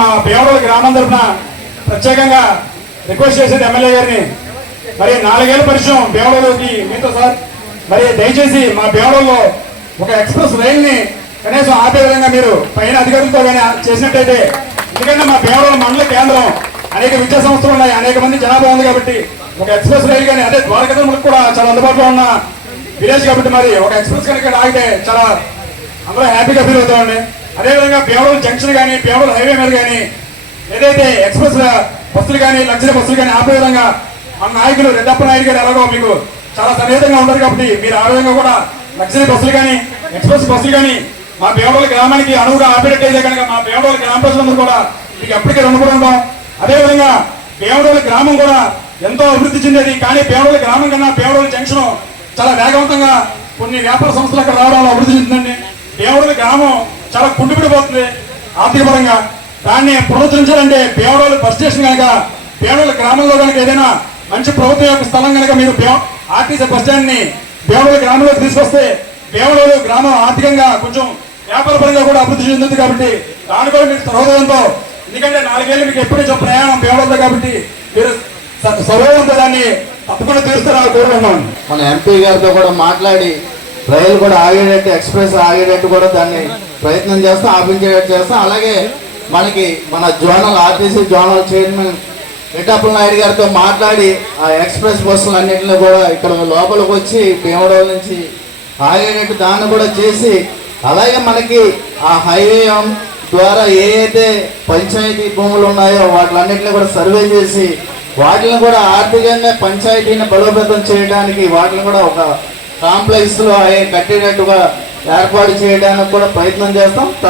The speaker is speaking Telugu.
మా భీమడోలు గ్రామం తరఫున ప్రత్యేకంగా రిక్వెస్ట్ చేసేది ఎమ్మెల్యే గారిని, మరి 4 ఏళ్ల పరిచయం భీమడోలుకి మీతో సార్, మరి దయచేసి మా భీమడోలులో ఒక ఎక్స్ప్రెస్ రైల్ని కనీసం ఆపే విధంగా మీరు పైన అధికారులతో కానీ చేసినట్టయితే, ఎందుకంటే మా భీమడోలు మండల కేంద్రం, అనేక విద్యా సంస్థలు ఉన్నాయి, అనేక మంది జనాభా ఉంది కాబట్టి ఒక ఎక్స్ప్రెస్ రైలు కానీ, అదే ద్వారకథములకు కూడా చాలా అందుబాటులో ఉన్న విలేజ్ కాబట్టి మరి ఒక ఎక్స్ప్రెస్ కనుక ఆగితే చాలా అందరూ హ్యాపీగా ఫీల్ అవుతామండి. అదేవిధంగా భీమడోలు జంక్షన్ కానీ భీమడోలు హైవే మీద కానీ ఏదైతే ఎక్స్ప్రెస్ బస్సులు కానీ లగ్జరీ బస్సులు కానీ ఆపే విధంగా మన నాయకులు రెడ్డప్ప నాయుడు గారు ఎలాగో మీకు చాలా సన్నిహితంగా ఉంటారు కాబట్టి మీరు ఆ విధంగా కూడా లగ్జరీ బస్సులు కానీ ఎక్స్ప్రెస్ బస్సులు కానీ మా భీమడోలు గ్రామానికి అనువుగా ఆపేటట్టయితే కనుక మా భీమడోలు గ్రామ ప్రజలందరూ కూడా మీకు ఎప్పటికీ రుణపడి ఉంటాం. అదేవిధంగా భీమడోలు గ్రామం కూడా ఎంతో అభివృద్ధి చెందేది, కానీ భీమడోలు గ్రామం కన్నా భీమడోలు జంక్షన్ చాలా వేగవంతంగా కొన్ని వ్యాపార సంస్థలు అక్కడ రావడంలో అభివృద్ధి చెందుతుందండి. భీమడోలు గ్రామం చాలా కుంటుపడిపోతుంది ఆర్థిక పరంగా. దాన్ని పునరుద్ధరించాలంటే భీమడోలు బస్ స్టేషన్ కనుక భీమడోలు గ్రామంలో కనుక ఏదైనా మంచి ప్రభుత్వం యొక్క స్థలం కనుక మీరు ఆర్టీసీ బస్ స్టాండ్ ని భీమడోలు గ్రామంలోకి తీసుకొస్తే భీమడోలు గ్రామం ఆర్థికంగా కొంచెం వ్యాపార పరంగా కూడా అభివృద్ధి చెందుతుంది. కాబట్టి దాని కూడా మీకు సహోదయంతో, ఎందుకంటే 4 ఏళ్ళు మీకు ఎప్పుడు ప్రయాణం భీమడోలుతో కాబట్టి మీరు సౌలభ్యంతో దాన్ని తప్పకుండా తీరుస్తారని కోరుకుంటున్నాను. మన ఎంపీ గారితో కూడా మాట్లాడి రైలు కూడా ఆగేటట్టు, ఎక్స్ప్రెస్ ఆగేటట్టు కూడా దాన్ని ప్రయత్నం చేస్తాం, ఆపించేటట్టు చేస్తాం. అలాగే మనకి మన zonal RTC zonal chairman Reddappa Naidu గారితో మాట్లాడి ఆ ఎక్స్ప్రెస్ బస్సులు అన్నింటినీ కూడా ఇక్కడ లోపలికి వచ్చి భీమడోలు నుంచి ఆగేటట్టు దాన్ని కూడా చేసి, అలాగే మనకి ఆ హైవే ద్వారా ఏ అయితే పంచాయతీ భూములు ఉన్నాయో వాటిలన్నింటినీ కూడా సర్వే చేసి వాటిని కూడా ఆర్థికంగా పంచాయతీని బలోపేతం చేయడానికి వాటిని కూడా ఒక కాంప్లెక్స్ లో కట్టేటట్టుగా ఏర్పాటు చేయడానికి కూడా ప్రయత్నం చేస్తాం.